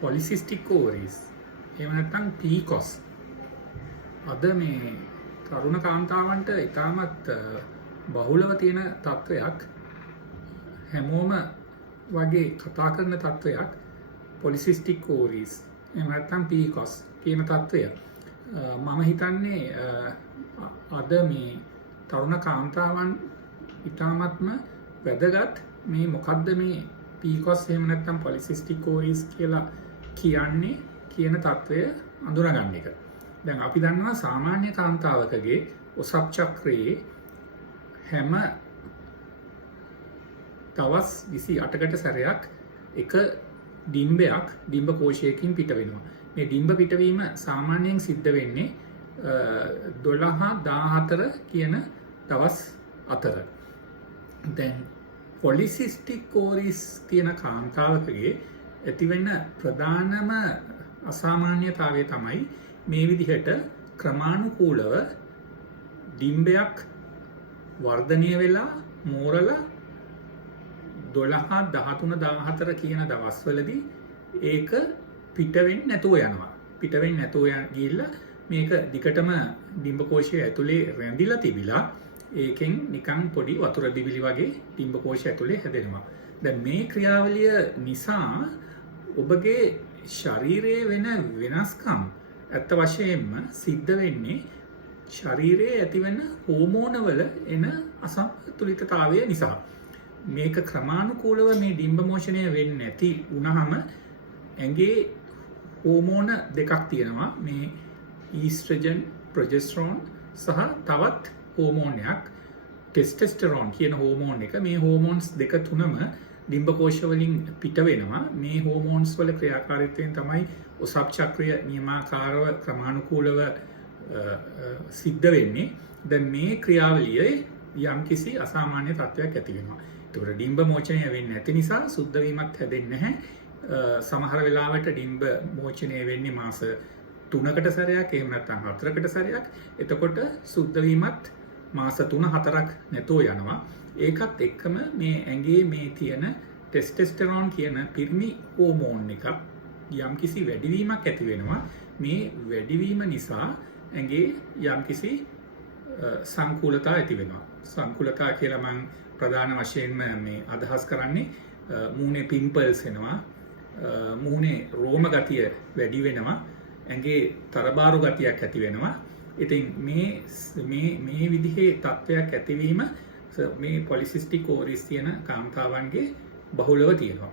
Polycystic ඕවරීස් එහෙම නැත්නම් PCOS අද මේ තරුණ කාන්තාවන්ට ඉතාමත් බහුලව තියෙන තත්වයක් හැමෝම වගේ කතා කරන තත්වයක් පොලිසිස්ටික් ඕවරීස් එහෙම නැත්නම් PCOS කියන තත්වය. මම හිතන්නේ අද මේ තරුණ කාන්තාවන් ඉතාමත්ම වැදගත් මේ මොකද්ද මේ PCOS එහෙම නැත්නම් පොලිසිස්ටික් ඕවරීස් කියලා කියන්නේ කියන තත්වය අඳුනගන්න එක. දැන් අපි දන්නවා සාමාන්‍ය කාන්තාවකගේ ඔසප් චක්‍රයේ හැම දවස් 28කට සැරයක් එක ඩිම්බයක් ඩිම්බ කෝෂයකින් පිට වෙනවා. මේ ඩිම්බ පිටවීම සාමාන්‍යයෙන් සිද්ධ වෙන්නේ 12-14 කියන දවස් අතර. දැන් පොලිසිස්ටික් ඕවරීස් තියෙන කාන්තාවකගේ ඇතිවෙන ප්‍රධානම අසාමාන්‍යතාවය තමයි මේ විදිහට ක්‍රමානුකූලව ඩිම්බයක් වර්ධනය වෙලා මෝරලා 12, 13, 14 කියන දවස්වලදී ඒක පිට වෙන්නේ නැතුව යනවා. පිට වෙන්නේ නැතුව ගිහිල්ලා මේක දිගටම ඩිම්බ කෝෂය ඇතුලේ රැඳිලා තිබිලා ඒකෙන් නිකන් පොඩි වතුර බිබිලි වගේ ඩිම්බ කෝෂය ඇතුලේ හැදෙනවා. දැන් මේ ක්‍රියාවලිය නිසා ඔබගේ ශරීරයේ වෙන වෙනස්කම් ඇත්ත වශයෙන්ම සිද්ධ වෙන්නේ ශරීරයේ ඇතිවෙන හෝමෝනවල එන අසමතුලිතතාවය නිසා. මේක ක්‍රමානුකූලව මේ ඩිම්බ මෝෂණය වෙන්නේ නැති වුණාම ඇඟේ හෝමෝන දෙකක් තියෙනවා. මේ ඊස්ට්‍රජන්, ප්‍රොජෙස්ටරෝන් සහ තවත් හෝමෝනයක් ටෙස්ටෙස්ටරෝන් කියන හෝමෝන් එක. මේ හෝමෝන්ස් දෙක තුනම ඩිම්බ කෝෂ වලින් පිට වෙනවා. මේ හෝමෝන්ස් වල ක්‍රියාකාරීත්වයෙන් තමයි ඔසප් චක්‍රය නියමාකාරව ක්‍රමානුකූලව සිද්ධ වෙන්නේ. දැන් මේ ක්‍රියාවලියේ යම්කිසි අසාමාන්‍ය තත්ත්වයක් ඇති වෙනවා. ඒතකොට ඩිම්බ මෝචනය වෙන්නේ නැති නිසා සුද්ධ වීමක් හැදෙන්නේ නැහැ. සමහර වෙලාවට ඩිම්බ මෝචනය වෙන්නේ මාස 3කට සැරයක් එහෙම නැත්නම් 4කට සැරයක්. එතකොට සුද්ධ වීමත් මාස 3-4ක් නැතෝ යනවා. ඒකත් එක්කම මේ ඇඟේ මේ තියෙන ටෙස්ටෙස්ටරෝන් කියන පිරිමි හෝමෝන් එකක් යම්කිසි වැඩිවීමක් ඇති වෙනවා. මේ වැඩිවීම නිසා ඇඟේ යම්කිසි සංකූලතා ඇති වෙනවා. සංකූලතා කියලා මම ප්‍රධාන වශයෙන්ම මේ අදහස් කරන්නේ මූණේ පිම්පල්ස් එනවා, මූණේ රෝම ගතිය වැඩි වෙනවා, ඇඟේ තරබාරු ගතියක් ඇති වෙනවා. ඉතින් මේ විදිහේ තත්ත්වයක් ඇතිවීම මේ පොලිසිස්ටික් ඕවරීස් තියෙන කාන්තාවන්ගේ බහුලව තියෙනවා.